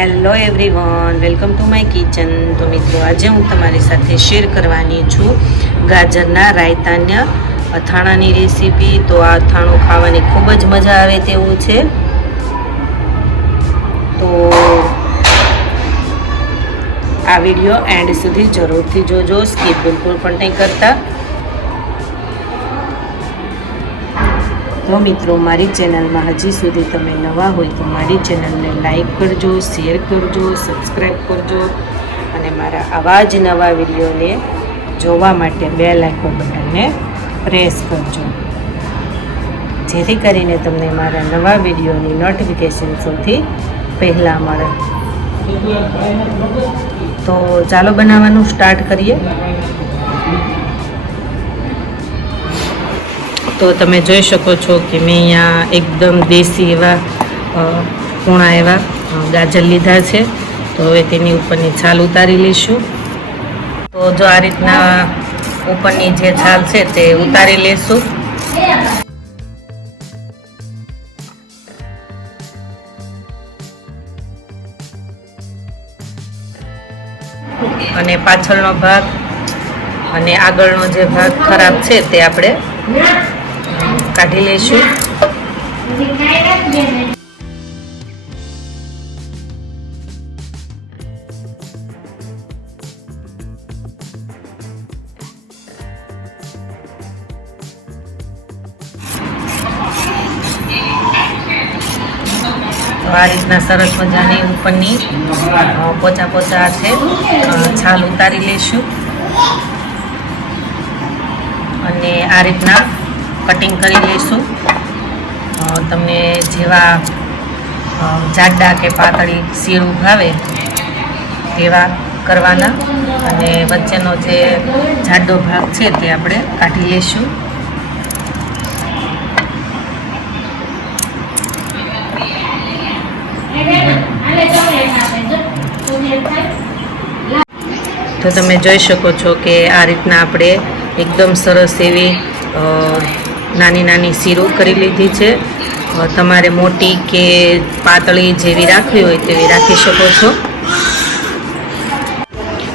Hello everyone, welcome to my kitchen. તો મિત્રો, આજે હું તમારી સાથે શેર કરવાની છું ગાજરના રાયતાન્ય અથાણાની રેસીપી. તો આ અથાણું ખાવાની ખૂબ જ મજા આવે તેવું છે. તો આ વીડિયો એન્ડ સુધી જરૂરથી જોજો. સ્કીપ બિલકુલ પણ નહીં કરતા. તો મિત્રો મારી ચેનલમાં હજી સુધી તમે નવા હોય તો મારી ચેનલને લાઈક કરજો, શેર કરજો, સબસ્ક્રાઈબ કરજો અને મારા આવા જ નવા વિડીયોને જોવા માટે બે લાઇકો બટનને પ્રેસ કરજો. જેથી કરીને તમને મારા નવા વિડીયોની નોટિફિકેશન સૌથી પહેલાં મળે. તો ચાલો બનાવવાનું સ્ટાર્ટ કરીએ. તો તમે જોઈ શકો છો કે મેં અહીંયા એકદમ દેશી એવા પૂણા એવા ગાજર લીધા છે. તો હવે તેની ઉપરની છાલ ઉતારી લઈશું. તો જો આ રીતના ઉપરની જે છાલ છે તે ઉતારી લેશું અને પાછળનો ભાગ અને આગળનો જે ભાગ ખરાબ છે તે આપણે કાઢી લઈશું. આ રીતના સરસ મજાની ઉપરની પોચા પોચા છે. છાલ ઉતારી લઈશું. અને આ રીતના કટિંગ કરી લઈશું. તમને જેવા જાડા કે પાતળી શીરું ભાવે તેવા કરવાના. અને વચ્ચેનો જે જાડો ભાગ છે તે આપણે કાઢી લઈશું. તો તમે જોઈ શકો છો કે આ રીતના આપણે એકદમ સરસ એવી નાની નાની શીરું કરી લીધી છે. તમારે મોટી કે પાતળી જેવી રાખવી હોય તેવી રાખી શકો છો.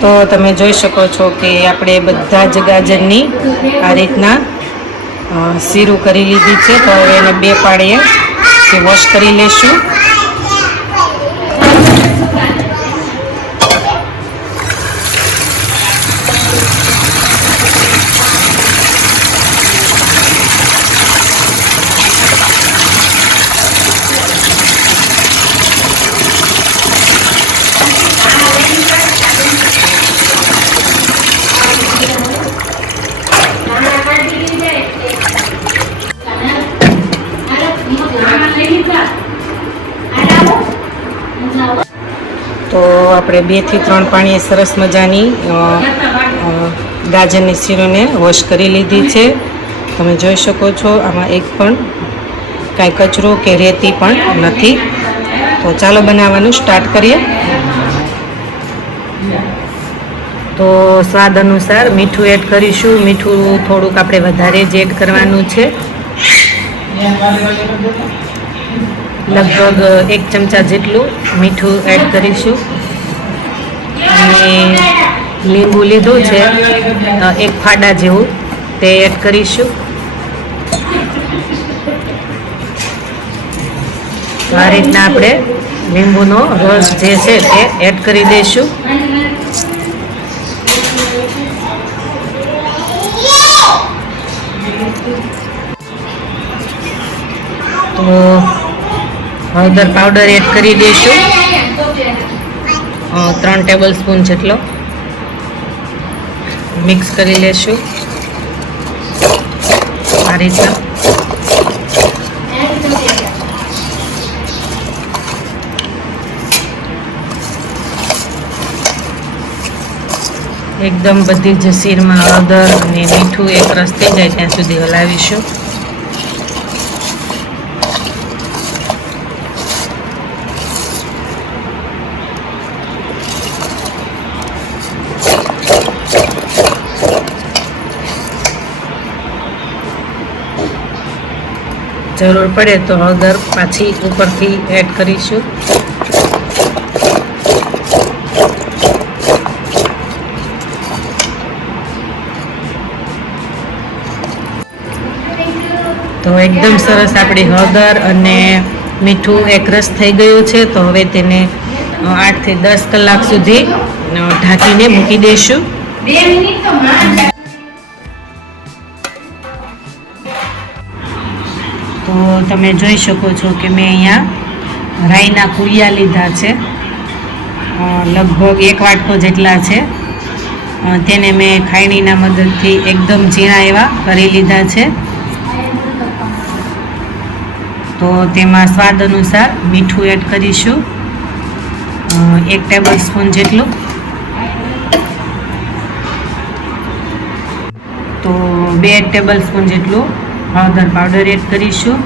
તો તમે જોઈ શકો છો કે આપણે બધા જ ગાજરની આ રીતના શીરું કરી લીધી છે. તો હવે એને બે પાડીએ વોશ કરી લેશું તો આપણે બેથી ત્રણ પાણીએ સરસ મજાની ગાજરની શીરોને વોશ કરી લીધી છે. તમે જોઈ શકો છો, આમાં એક પણ કાંઈ કચરો કે રેતી પણ નથી. તો ચાલો બનાવવાનું સ્ટાર્ટ કરીએ. તો સ્વાદ અનુસાર મીઠું એડ કરીશું. મીઠું થોડુંક આપણે વધારે જ એડ કરવાનું છે. લગભગ એક ચમચા જેટલું મીઠું એડ કરીશું. અને લીંબુ લીધું છે. એક ફાડા જેવું તે એડ કરીશું. આ રીતના આપણે લીંબુનો રસ જે છે તે એડ કરી દઈશું. તો હળદર પાવડર એડ કરી દઈશું. ત્રણ ટેબલ સ્પૂન જેટલો. મિક્સ કરી લેશું. આ રીતના. એકદમ બધી જ શીરમાં હળદર અને મીઠું એક રસ થઈ જાય ત્યાં સુધી હલાવીશું. જરૂર પડે તો હળદર પાછી ઉપરથી એડ કરીશું. તો એકદમ સરસ આપણી હળદર અને મીઠું એકરસ થઈ ગયું છે, તો હવે તેને આઠથી દસ કલાક સુધી ઢાંકીને મૂકી દઈશું. તમે જોઈ શકો છો કે મેં અહીંયા રાઈના કુળિયા લીધા છે. લગભગ એક વાટકો જેટલા છે. તેને મેં ખાયણીના મદદથી એકદમ ઝીણા એવા કરી લીધા છે. તો તેમાં સ્વાદ અનુસાર મીઠું એડ કરીશું. એક ટેબલ સ્પૂન જેટલું. તો બે ટેબલ સ્પૂન જેટલું હળદર પાવડર એડ કરીશું.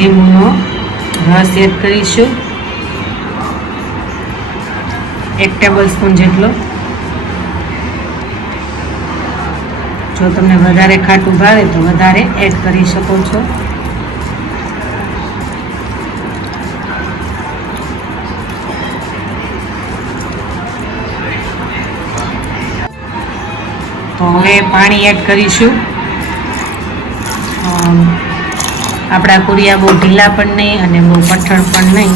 લીંબુનો રસ એડ કરીશું. એક ટેબલ સ્પૂન જેટલો. જો તમને વધારે ખાટું ભાવે તો વધારે એડ કરી શકો છો. તો હવે પાણી એડ કરીશું. આપણા કુરિયા બહુ ઢીલા પણ નહીં અને બહુ કઠણ પણ નહીં.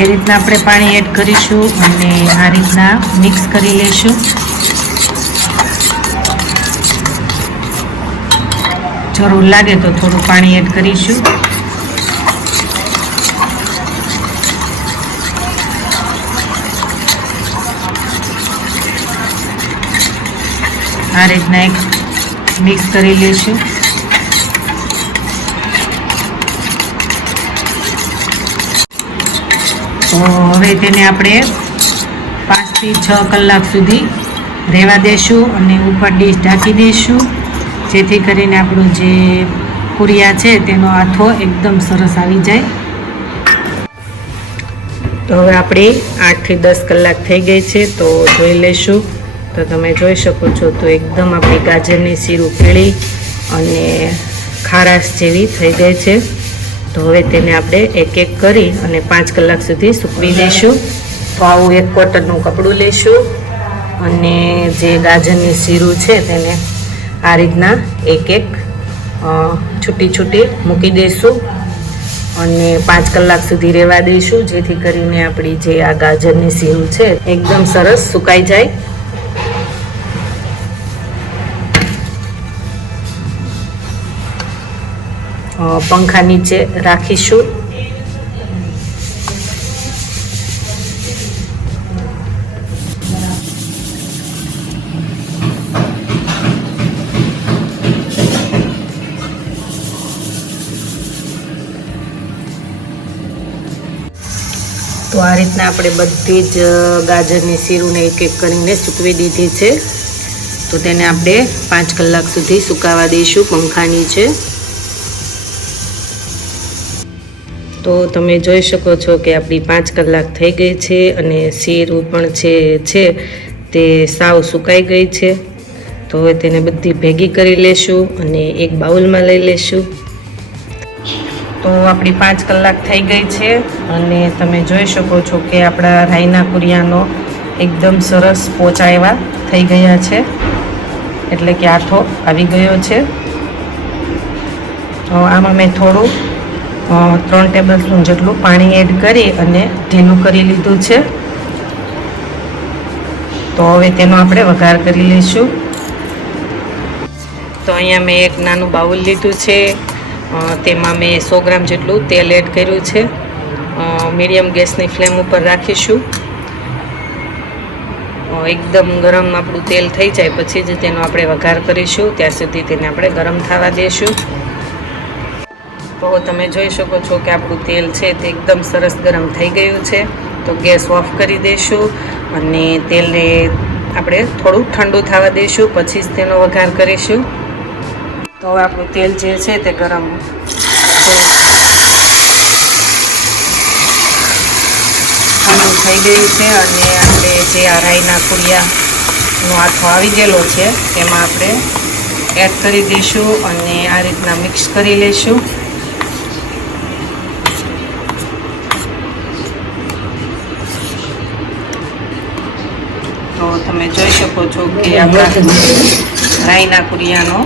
એ રીતના આપણે પાણી એડ કરીશું અને આ રીતના મિક્સ કરી લઈશું. જરૂર લાગે તો થોડું પાણી એડ કરીશું. આ રીતના એક મિક્સ કરી લઈશું. તો હવે તેને આપણે પાંચથી છ કલાક સુધી રહેવા દેશું અને ઉપર ડીશ ઢાંકી દઈશું જેથી કરીને આપણું જે કુરિયા છે તેનો આથો એકદમ સરસ આવી જાય. તો હવે આપણી આઠથી દસ કલાક થઈ ગઈ છે તો જોઈ લઈશું તો તમે જોઈ શકો છો તો એકદમ આપણી ગાજરની શીરું પીળી અને ખારાશ જેવી થઈ ગઈ છે. તો હવે તેને આપણે એક એક કરી અને પાંચ કલાક સુધી સૂકવી દઈશું. તો આવું એક કોટનનું કપડું લઈશું અને જે ગાજરની શીરું છે તેને આ રીતના એક એક છૂટી છૂટી મૂકી દઈશું અને પાંચ કલાક સુધી રહેવા દઈશું જેથી કરીને આપણી જે આ ગાજરની શીરું છે, એકદમ સરસ સુકાઈ જાય. પંખા નીચે રાખીશું. તો આ રીતના આપણે બધી જ ગાજરની શીરુને એક એક કરીને સૂકવી દીધી છે. તો તેને આપણે પાંચ કલાક સુધી સુકાવા દઈશું પંખાની નીચે તો તમે જોઈ શકો છો કે આપણી પાંચ કલાક થઈ ગઈ છે અને શીરું પણ છે છે તે સાવ સુકાઈ ગઈ છે. તો હવે તેને બધી ભેગી કરી લેશું અને એક બાઉલમાં લઈ લેશું. તો આપણી પાંચ કલાક થઈ ગઈ છે અને તમે જોઈ શકો છો કે આપણા રાઈના કુરિયાનો એકદમ સરસ પોચા એવા થઈ ગયા છે. એટલે કે આથો આવી ગયો છે. તો આમાં મેં થોડું ત્રણ ટેબલ સ્પૂન જેટલું પાણી એડ કરી અને ઢીલું કરી લીધું છે. તો હવે તેનો આપણે વઘાર કરી લઈશું. તો અહીંયા મેં એક નાનું બાઉલ લીધું છે. તેમાં મેં સો ગ્રામ જેટલું તેલ એડ કર્યું છે. મીડિયમ ગેસની ફ્લેમ ઉપર રાખીશું. એકદમ ગરમ આપણું તેલ થઈ જાય પછી જ તેનો આપણે વઘાર કરીશું. ત્યાં સુધી તેને આપણે ગરમ થવા દઈશું તો તમે જોઈ શકો છો કે આપણું તેલ છે તે એકદમ સરસ ગરમ થઈ ગયું છે. તો ગેસ ઓફ કરી દઈશું અને તેલને આપણે થોડું ઠંડુ થવા દઈશું પછી જ તેનો વઘાર કરીશું. તો હવે આપણું તેલ જે છે તે ગરમ ઠંડુ થઈ ગયું છે અને આપણે જે આ રાઈના કુડિયાનો આથો આવી ગયેલો છે તેમાં આપણે એડ કરી દઈશું અને આ રીતના મિક્સ કરી લઈશું તમે જોઈ શકો છો કે આપણા રાઈના કુરિયાનો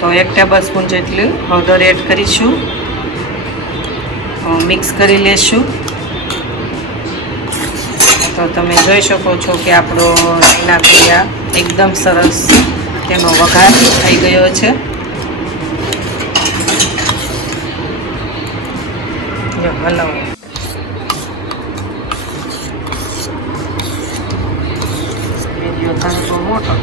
તો એક ટેબલ સ્પૂન જેટલું હળદર એડ કરીશું. મિક્સ કરી લેશું. તો તમે જોઈ શકો છો કે આપણો રાઈના કુરિયા એકદમ સરસ તેનો વઘાર થઈ ગયો છે. હલાવો ઘણો મોટો.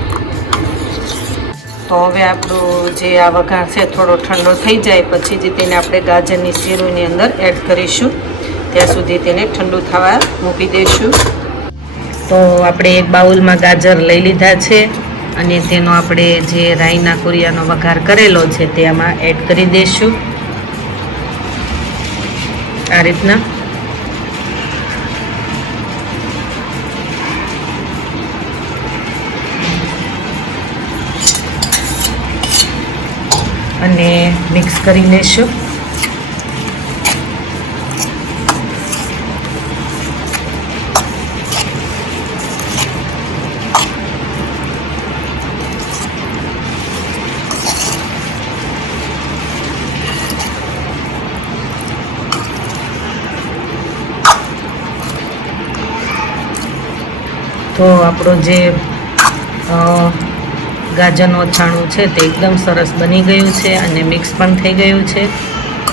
તો હવે આપણો જે આ વઘાર છે થોડો ઠંડો થઈ જાય, પછી જ તેને આપણે ગાજરની શીરોની અંદર એડ કરીશું. ત્યાં સુધી તેને ઠંડુ થવા મૂકી દઈશું. તો આપણે એક બાઉલમાં ગાજર લઈ લીધા છે અને તેનો આપણે જે રાઈના કુરિયાનો વઘાર કરેલો છે તે આમાં એડ કરી દઈશું. આ રીતના. અને મિક્સ કરી લેશું. તો આપણો જે ગાજરનું અથાણું છે તે એકદમ સરસ બની ગયું છે અને મિક્સ પણ થઈ ગયું છે.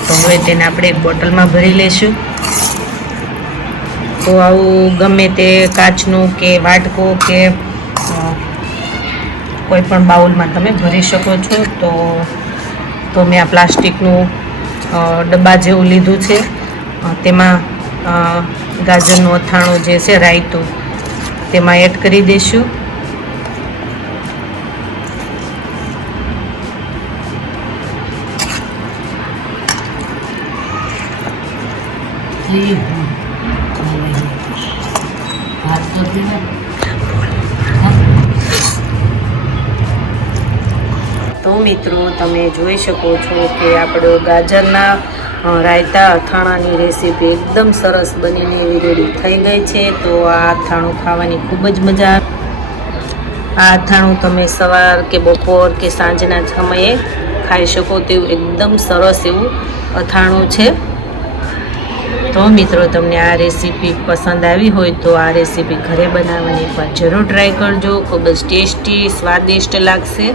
તો હવે તેને આપણે એક બોટલમાં ભરી લઈશું તો આવું ગમે તે કાચનું કે વાટકો કે કોઈ પણ બાઉલમાં તમે ભરી શકો છો. તો તો મેં આ પ્લાસ્ટિકનું ડબ્બા જેવું લીધું છે. તેમાં ગાજરનું અથાણું જે છે રાયતું તેમાં એડ કરી દઈશું. તો મિત્રો તમે જોઈ શકો છો કે આપણો ગાજરના રાયતા અથાણાની રેસીપી એકદમ સરસ બનીને એવી રેડી થઈ ગઈ છે. તો આ અથાણું ખાવાની ખૂબ જ મજા આવે. આ અથાણું તમે સવાર કે બપોર કે સાંજના સમયે ખાઈ શકો તેવું એકદમ સરસ એવું અથાણું છે. તો મિત્રો, તમને આ રેસીપી પસંદ આવી હોય તો આ રેસીપી ઘરે બનાવવાની પણ જરૂર ટ્રાય કરજો. ખૂબ જ ટેસ્ટી, સ્વાદિષ્ટ લાગશે.